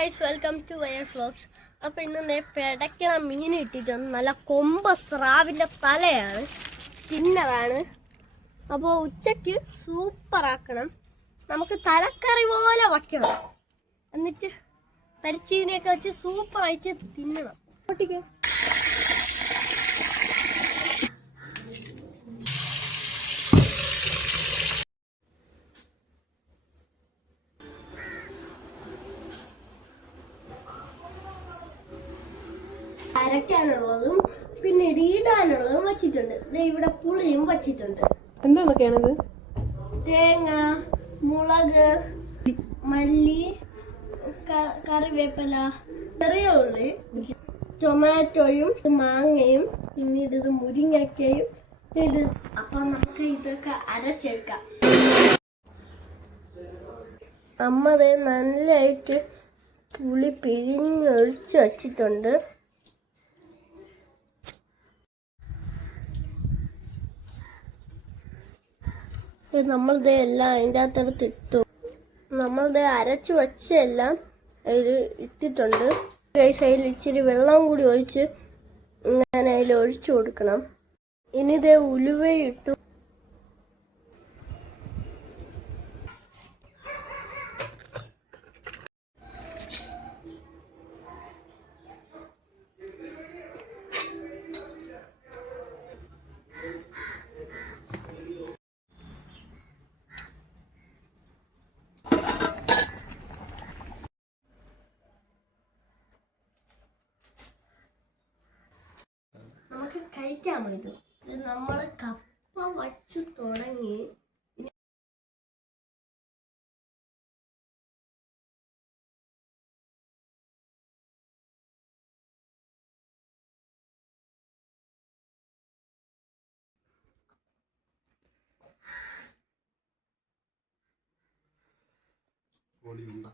Guys, welcome two wire vlogs. അപ്പോൾ ഇന്ന് പിടയ്ക്കണ മീൻ ഇട്ടിട്ടുണ്ട്. നല്ല കൊമ്പ സ്രാവിൻ്റെ തലയാണ്, തിന്നതാണ്. അപ്പോൾ ഉച്ചയ്ക്ക് സൂപ്പറാക്കണം. നമുക്ക് തലക്കറി പോലെ വയ്ക്കണം, എന്നിട്ട് പരിച്ചീനിയൊക്കെ വെച്ച് സൂപ്പറായിട്ട് തിന്നണം. ഒട്ടിക്ക് അരയ്ക്കാനുള്ളതും പിന്നീട് ഇടാനുള്ളതും വച്ചിട്ടുണ്ട്. ഇവിടെ പുളിയും വച്ചിട്ടുണ്ട്. എന്തൊക്കെയാണത്? തേങ്ങ, മുളക്, മല്ലി, കറിവേപ്പില, ചെറിയ ഉള്ളി, ടൊമാറ്റോയും മാങ്ങയും, പിന്നീട് ഇത് മുരിങ്ങയ്ക്കയും ഇത്. അപ്പൊ നമുക്ക് ഇതൊക്കെ അരച്ചെടുക്കാം. അമ്മ നല്ലതായിട്ട് പുളി പിഴിഞ്ഞൊഴിച്ച് വച്ചിട്ടുണ്ട്. നമ്മളിത് എല്ലാം അതിൻ്റെ അകത്തെടുത്ത് ഇട്ടു. നമ്മളിത് അരച്ച് വെച്ചെല്ലാം അതിൽ ഇട്ടിട്ടുണ്ട്. അതിൽ ഇച്ചിരി വെള്ളം കൂടി ഒഴിച്ച് ഇങ്ങനെ അതിൽ ഒഴിച്ചു കൊടുക്കണം. ഇനി ഇത് ഉലുവയിട്ടു. നമുക്ക് കഴിക്കാൻ പറ്റും. നമ്മൾ കപ്പ വച്ചു തുടങ്ങി. പൊടിയുണ്ട